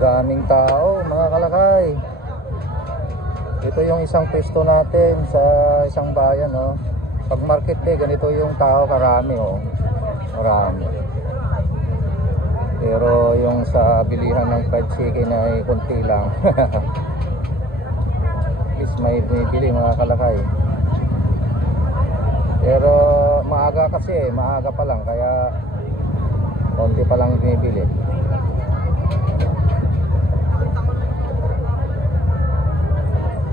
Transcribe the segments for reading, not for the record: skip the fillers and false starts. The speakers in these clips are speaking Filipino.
Daming tao mga kalakay. Ito yung isang pwesto natin sa isang bayan, oh. Pag market day, ganito yung tao karami, oh. Marami. Pero yung sa bilihan ng fried chicken ay konti lang. At least may bumibili mga kalakay. Pero maaga kasi, maaga pa lang, kaya konti pa lang bumibili.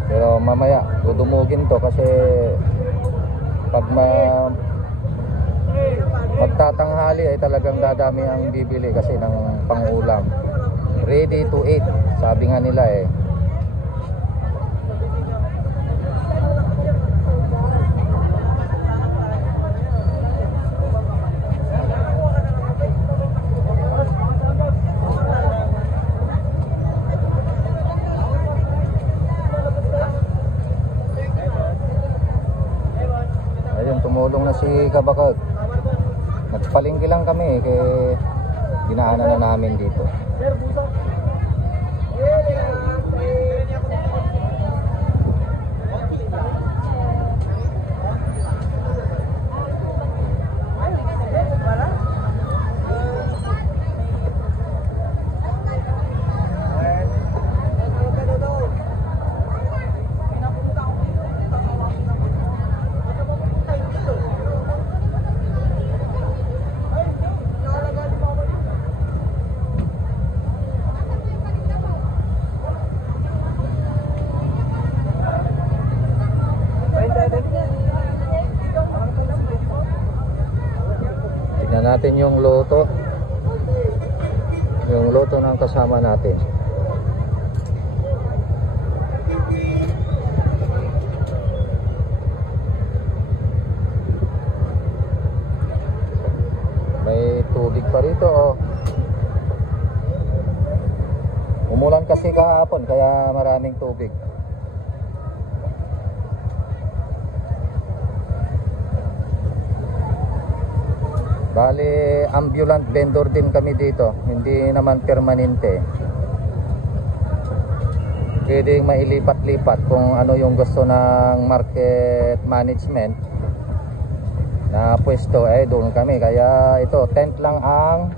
Pero mamaya dudumugin to kasi pag magtatanghali ay talagang dadami ang bibili kasi ng pangulam. Ready to eat, sabi nga nila eh. Ayun, tumulong na si Kabakag. Nagpalingki lang kami kaya dinaanan na namin dito. Natin yung loto ng kasama natin. May tubig pa rito, oh. Umulan kasi kahapon kaya maraming tubig. Bali, ambulant vendor din kami dito. Hindi naman permanente. Pwedeng mailipat-lipat kung ano yung gusto ng market management na pwesto, eh doon kami. Kaya ito, tent lang ang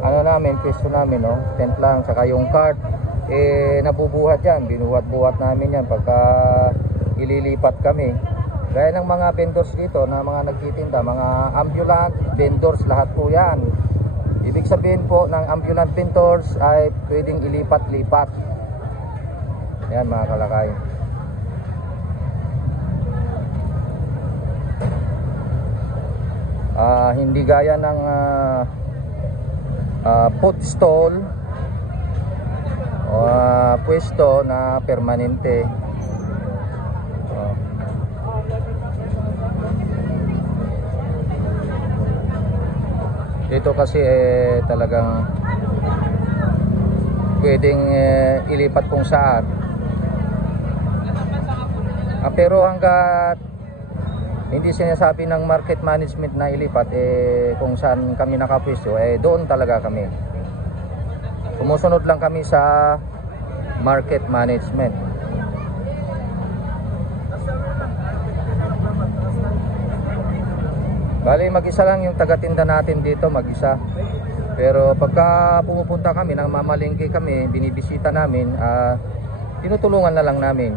ano namin, pwesto namin, no? Tent lang, saka yung cart eh nabubuhat yan. Binuhat-buhat namin yan pagka ililipat kami. Gaya ng mga vendors dito na mga nagtitinda, mga ambulant vendors, lahat po yan. Ibig sabihin po ng ambulant vendors ay pwedeng ilipat-lipat. Yan mga kalakay. Hindi gaya ng food stall o pwesto na permanente. Dito kasi talagang pwedeng ilipat kung saan. Pero hanggat hindi sinasabi ng market management na ilipat, kung saan kami nakapwesto, doon talaga kami. Sumusunod lang kami sa market management. Bali, mag-isa lang yung taga-tinda natin dito, mag-isa. Pero pagka pumupunta kami, nang mamalingki kami, binibisita namin, tinutulungan na lang namin.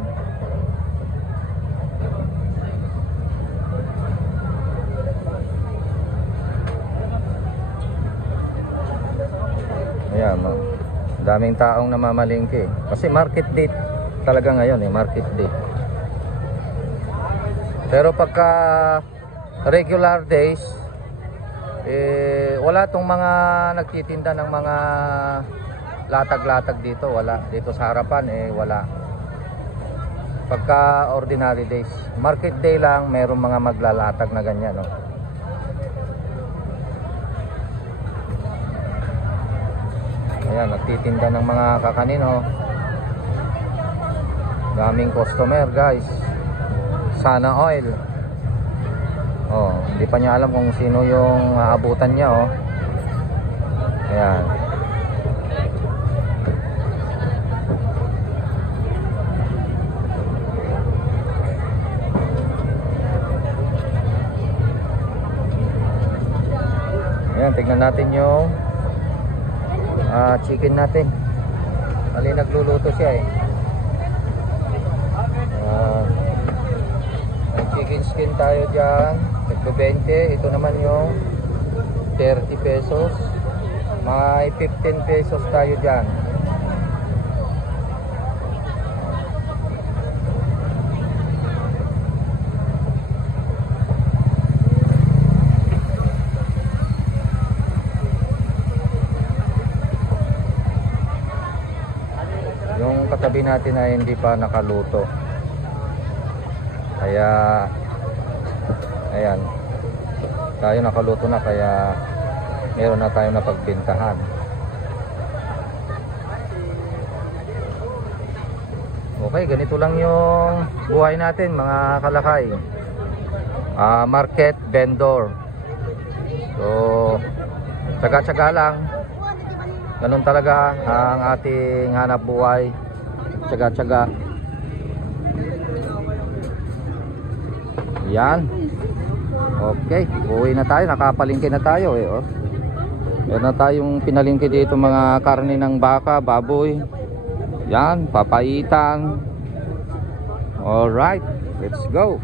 Ayan, daming taong namamalingki. Kasi market date talaga ngayon, market date. Pero pagka regular days, wala tong mga nagtitinda ng mga latag-latag dito, wala. Dito sa harapan wala. Pagka ordinary days, market day lang, mayroong mga maglalatag na ganyan, no? Ayan, nagtitinda ng mga kakanin, oh. Daming customer, guys. Sana oil. Oh, hindi pa niya alam kung sino yung aabutan niya, oh. Ayan. tignan natin yung chicken natin. Mali nagluluto siya eh. May chicken skin tayo dyan, 20. Ito naman yung 30 pesos. May 15 pesos tayo dyan. Yung katabi natin ay hindi pa nakaluto. Kaya ayan, tayo nakaluto na, kaya meron na tayong napagbentahan. Okay, ganito lang yung buhay natin mga kalakay. Market vendor. So tsaga-tsaga lang. Ganun talaga ang ating hanap buhay. Tsaga-tsaga. Yan. Okay, uwi na tayo. Nakapalingki na tayo eh. Oh. Meron na tayong pinalingki dito mga karne ng baka, baboy. Yan, papaitan. Alright, let's go.